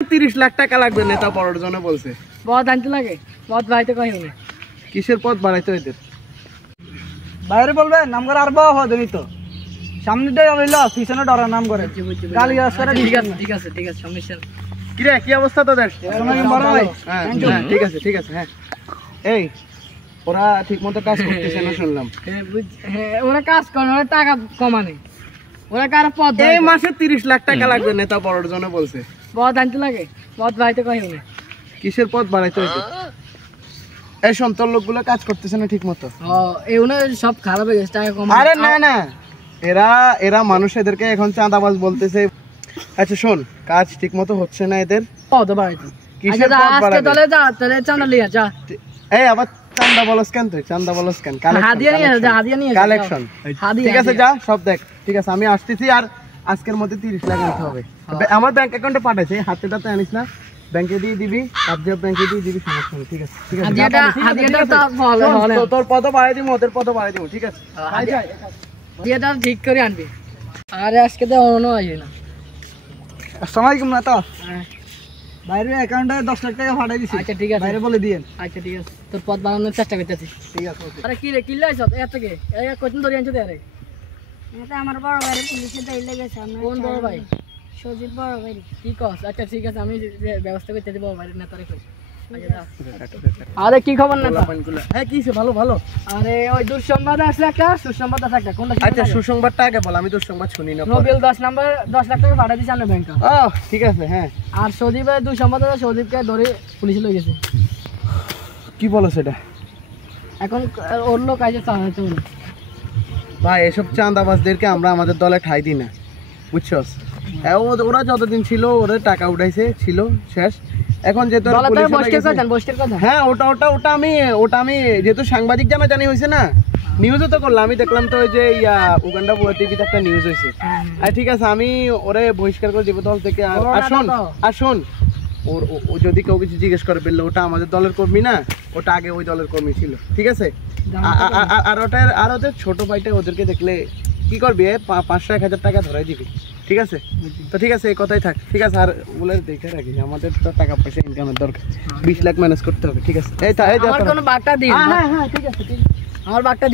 30 লাখ টাকা লাগবে নেতা পড়ার জন্য বলছে। পদ আনতে লাগে, পদ বাড়াইতে কই না। কিসের পদ বাড়াইতে হইতে? বাইরে বলবে নাম করে আর বাবা হদনি তো সামনে দিয়ে হইলো পিছনে ডরা নাম করে গালি গাছ করে। ঠিক আছে ঠিক আছে ঠিক আছে, সমস্যা নেই। কি রে, কি অবস্থা তোদের? বড় ভাই হ্যাঁ ঠিক আছে ঠিক আছে। হ্যাঁ এই ওরা ঠিক মতো কাজ করতেছে না শুনলাম। হ্যাঁ ওরা কাজ করে, ওরা টাকা কমানে, ওরা কারো পদ এই মাসে 30 লাখ টাকা লাগবে নেতা পড়ার জন্য বলছে। পদ আনতে লাগে, পদ বাড়াইতে কই না। কিসের পদ বাড়াইতে হইতে? এই সন্তর লোকগুলো কাজ করতেছে না ঠিক মতো। এগুলো সব খারাপ হয়ে গেছে, টাকা কম। আরে না না, এরা মানুষ এদেরকে এখন চাঁদাবাজ বলতেছে। আচ্ছা শোন, কাজ ঠিক মতো হচ্ছে না এদের। পদ বাড়াইতে কিসের পদ আজকে বাড়াবে? দলে যা, তাহলে চাঁদা লিয়া যা। এই আবার চান্দা বলস কেন তুই? চান্দা বলস কেন? হাদিয়া নিয়ে যা, হাদিয়া নিয়ে যা। কালেকশন ঠিক আছে, যা সব দেখ। ঠিক আছে আমি আসতেছি, আর আজকের মধ্যে 30 লাখ আনতে হবে। আমার ব্যাংক অ্যাকাউন্টে পাঠাইছে, হাতেটাতে আনিস না, ব্যাংকে দিয়ে দিবি, পাবজিব ব্যাংকে দিয়ে দিবি, সমস্যা নেই। ঠিক আছে ঠিক আছে, হাদিয়াটা তো ভালো ভালো, তোর পদ বাড়াই দিব, ওদের পদ বাড়াই দিব। ঠিক আছে হাদিয়াটা ঠিক করে আনবি। আরে আজকে তো অন্য আসে না। আসসালামু আলাইকুম নেতা। বাইরে অ্যাকাউন্টে 10 লাখ টাকা পাঠাই দিছি। আচ্ছা ঠিক আছে, বাইরে বলে দিয়েন। আচ্ছা ঠিক আছে, তোর পদ বাড়ানোর চেষ্টা করতেছি। ঠিক আছে। আরে কি রে, কিল্লা আইছ এত থেকে? এই কতদিন ধরে আনছ আরে? এটা আমার বড় ভাইয়ের পুলিশে ধরে গেছে। আমরা কোন বড় ভাই? সজিব বড় ভাই। কি কস? আচ্ছা ঠিক আছে, আমি ব্যবস্থা করতে দিব বাইরে নেতারে কই। আরে কি খবর না? হ্যাঁ কি ভালো ভালো। আরে ওই দুঃসংবাদ আসলে একটা, সুসংবাদ আছে একটা। কোনটা? আচ্ছা সুসংবাদটা আগে বল, আমি দুঃসংবাদ শুনি না। নোবেল 10 লাখ টাকা পাঠিয়ে দিছে আমার ব্যাংকে। ঠিক আছে। হ্যাঁ আর সজীবের দুঃসংবাদ আছে, সজীবকে ধরে পুলিশে লয়ে গেছে। কি বলো সেটা? এখন ওর লোক আইছে চালাতে হলো। ভাই এসব চাঁদাবাজদেরকে আমরা আমাদের দলে ঠাই দিই না, বুঝছস? ওরা যতদিন ছিল ওদের টাকা উঠাইছে, ছিল শেষ। এখন যেহেতু হ্যাঁ ওটা আমি যেহেতু সাংবাদিক জানাজানি হয়েছে না, নিউজও তো করলাম। আমি দেখলাম তো ওই যে উগান্ডা বুয়া টিভিতে একটা নিউজ হয়েছে। আর ঠিক আছে, আমি ওরে বহিষ্কার করে দিব দল থেকে। আর শোন ও যদি কেউ কিছু জিজ্ঞেস করে বললো ওটা আমাদের দলের কর্মী না, ওটা আগে ওই দলের কর্মী ছিল। ঠিক আছে? আর ওদের ছোট ভাইটা ওদেরকে দেখলে কি করবি? 500-1000 টাকা ধরাই দিবি। ঠিক আছে তো ঠিক আছে, এই কথাই থাক। ঠিক আছে, আর বলে দেখে রাখি আমাদের তো টাকা পয়সা ইনকামের দরকার, 20 লাখ ম্যানেজ করতে হবে। ঠিক আছে, এই আমার কোনো বার্তা দিন। হ্যাঁ ঠিক আছে, ঠিক আছে, আমার বার্তা